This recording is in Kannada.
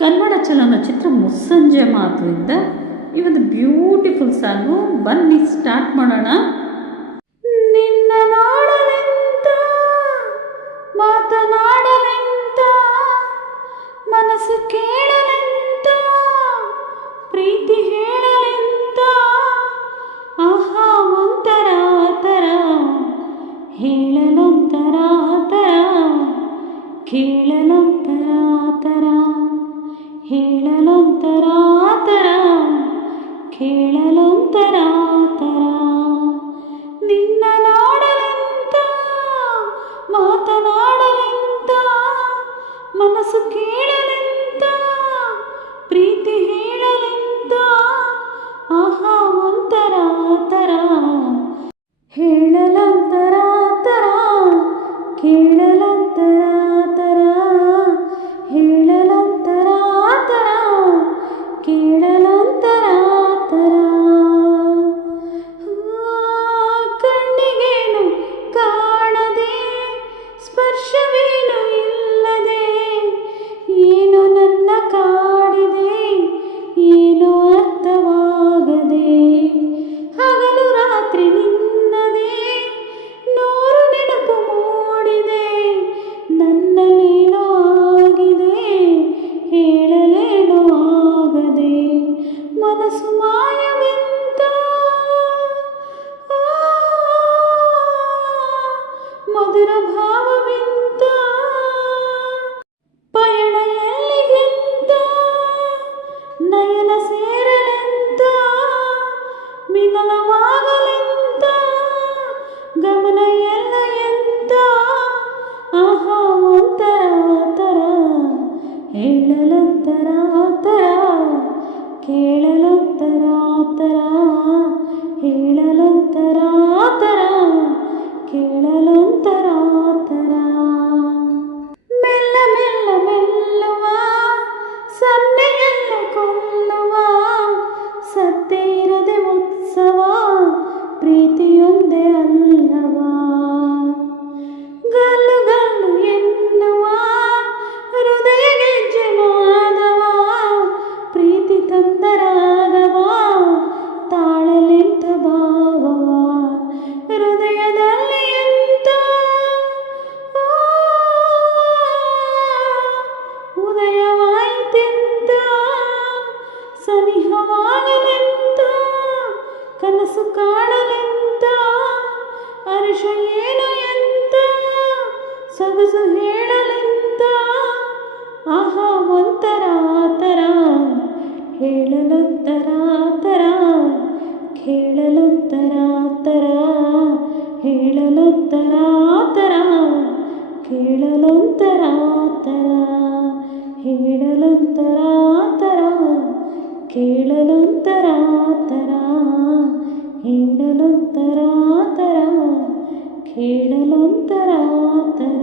ಕನ್ನಡ ಚಲನಚಿತ್ರ ಮುಸ್ಸಂಜೆ ಮಾತುವಿಂದ ಈ ಒಂದು ಬ್ಯೂಟಿಫುಲ್ ಸಾಂಗು. ಬನ್ನಿ ಸ್ಟಾರ್ಟ್ ಮಾಡೋಣ. ನಿನ್ನ ನೋಡಲೆಂತ ಮಾತನಾಡಲೆಂತ ಮನಸ್ಸು ಕೇಳಲೆಂತ ಪ್ರೀತಿ ಹೇಳಲೆಂತ ಆಹಾ ಒಂಥರ ತರ ಹೇಳಲೊಂಥರ ತರ ಕೇಳಲೊಂಥರ ತರ ಹೇಳಲೊಂಥರ ತರ ಕೇಳಲೊಂಥರ ತರ. ನಿನ್ನ ನೋಡಲೆಂತ ಮಾತನಾಡಲೆಂತ ಮನಸ್ಸು ಕೇಳಲೆಂತ ಪ್ರೀತಿ ಹೇಳಲೆಂತ ಆಹಾ ಒಂಥರ ತರ ಹೇಳಲೊಂಥರ ತರ ಕೇಳಲೊಂಥರ ತರ ಹೇಳಲೊಂಥರ ತರ ಕೇಳಲೊಂಥರ ತರ. ಕಣ್ಣಿಗೇನು ಕಾಣದೆ ಸ್ಪರ್ಶವೇನು ಇಲ್ಲದೆ ಏನು ನನ್ನ ಕಾಡಿದೆ ಏನು ಅರ್ಥವಾಗದೆ ಹಗಲು ರಾತ್ರಿ ನಿನ್ನದೇ ನೂರು ನೆನಪು ಮೂಡಿದೆ ನನ್ನಲ್ಲೇನೋ ಆಗಿದೆ ಹೇಳಲೇನೋ ಆಗದೆ ಮನಸ್ಸು ಮಾಯವೆಂತ ಮಧುರ ಭಾವವೆಂತ ಪಯಣ ಎಲ್ಲಿಗೆಂತ ನಯನ ಸೇರಲೆಂತ ಮಿಲನವಾಗಲೆಂತ ಗಮನ ಎಲ್ಲ ಎಂತ ಆಹಾ ಒಂಥರ ತರ ಹೇಳಲೊಂಥರ ತರ ಕೇಳಲೊಂಥರ ತರ ಹೇಳಲೊಂಥರ ತರ ಕೇಳಲೊಂಥರ ತರ. ಮೆಲ್ಲ ಮೆಲ್ಲ ಮೆಲ್ಲುವ ಸನ್ನೆಯೆಲ್ಲ ಕೊಲ್ಲುವ ಸತ್ಯ ಇರದೆ ಉತ್ಸವ ಪ್ರೀತಿಯೊಂದೇ ಅಲ್ಲವಾ ಗಲ್ಲು ಗಲ್ಲು ಎನ್ನುವ ಹೃದಯ ಗೆಜ್ಜೆ ನಾದವ ಪ್ರೀತಿ ತಂದರಾಗವ ತಾಳಲೆಂಥ ಭಾವವ ಹೃದಯದಲ್ಲಿ ಎಂತ ಉದಯವಾಯಿತೆಂತ ಸನಿಹವಾಗಲೆಂತ ಕನಸು ಕಾಣಲೆಂತ ಹರುಷ ಏನು ಎಂತ ಸೊಗಸು ಹೇಳಲೆಂತ ಆಹಾ ಒಂಥರ ತರ ಹೇಳಲೊಂಥರ ತರ ಕೇಳಲೊಂಥರ ತರ ಹೇಳಲೊಂಥರ ತರ ಕೇಳಲೊಂಥರ ತರ ಹೇಳಲೊಂಥರ ತರ ಕೇಳಲೊಂಥರ ತರ ಹೇಳಲೊಂಥರ ತರ ಕೇಳಲೊಂಥರ ತರ.